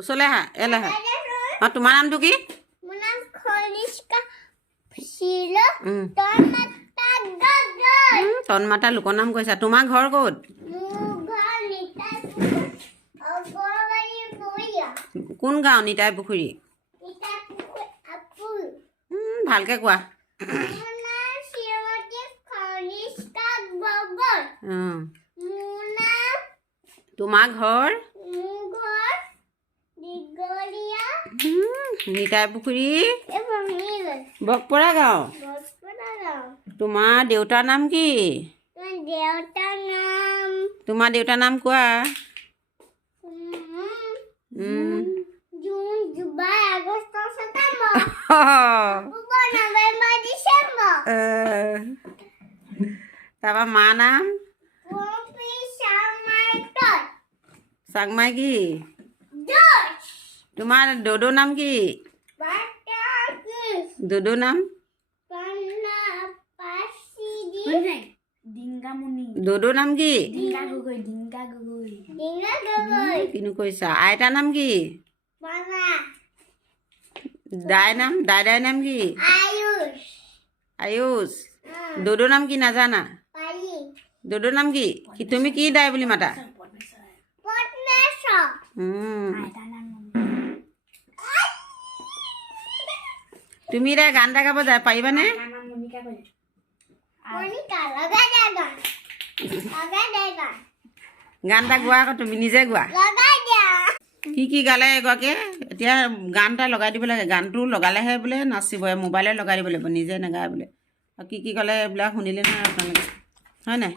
ওচৰলৈ আহা এলে আহা অঁ তোমাৰ নামটো কি মোৰ নাম খনিষ্কা শিল তন্মাতা লোকৰ নাম কৈছা তোমাৰ ঘৰ ক'ত মোৰ ঘৰ নিতাই অগৰবাৰী বৰীয়া কোন গাঁও নিতাই পুখুৰী নিতাই আপুল ভালকৈ কোৱা মোৰ নাম শ্ৰীমতী খনিষ্কা গগৈ অঁ মোৰ নাম তোমাৰ ঘৰ মোৰ ঘৰ দীঘলীয়া নিতাই পুখুৰী ভঙিল বকপৰা গাঁও বস্পনা গাঁও তোমাৰ দেউতাৰ নাম কি তোমাৰ দেউতাৰ নাম কোৱা June July August September October November December তাৰপৰা মাৰ নাম পম্পী চামাইটত চাংমাই কি জৰ্জ তোমাৰ দদৌ নাম কি বাটাকি দদৌ নাম পান্না পাছিদি ডিংগামণি দদৌ নাম কি ডিংগা গগৈ ডিংগা গগৈ ডিঙা গগৈ কিনো কৈছা আইতাৰ নাম কি পানা দাইৰ নাম কি আয়ুষ আয়ুষ দদৌ নাম কি নাজানা পালি দদৌ নাম কি তুমি কি দাই বুলি মাতা পদ্মেশ্বৰ আইতাৰ নাম তুমি এতিয়া গান এটা গাব পাৰিবানে আইতাৰ নাম মনিকা কৈছে মনিকা লগাই দে গান লগাই দে গান গান এটা গোৱা আকৌ তুমি নিজে গোৱা লগাই দিয়া কি গালে এগৰাকীয়ে এতিয়া গান এটা লগাই দিব লাগে গানটো লগালেহে বোলে নাচিব মোবাইলত লগাই দিব লাগিব নিজে নাগায় বোলে আৰু কি ক'লে এইবিলাক শুনিলে নহয় আপোনালোকে হয় নাই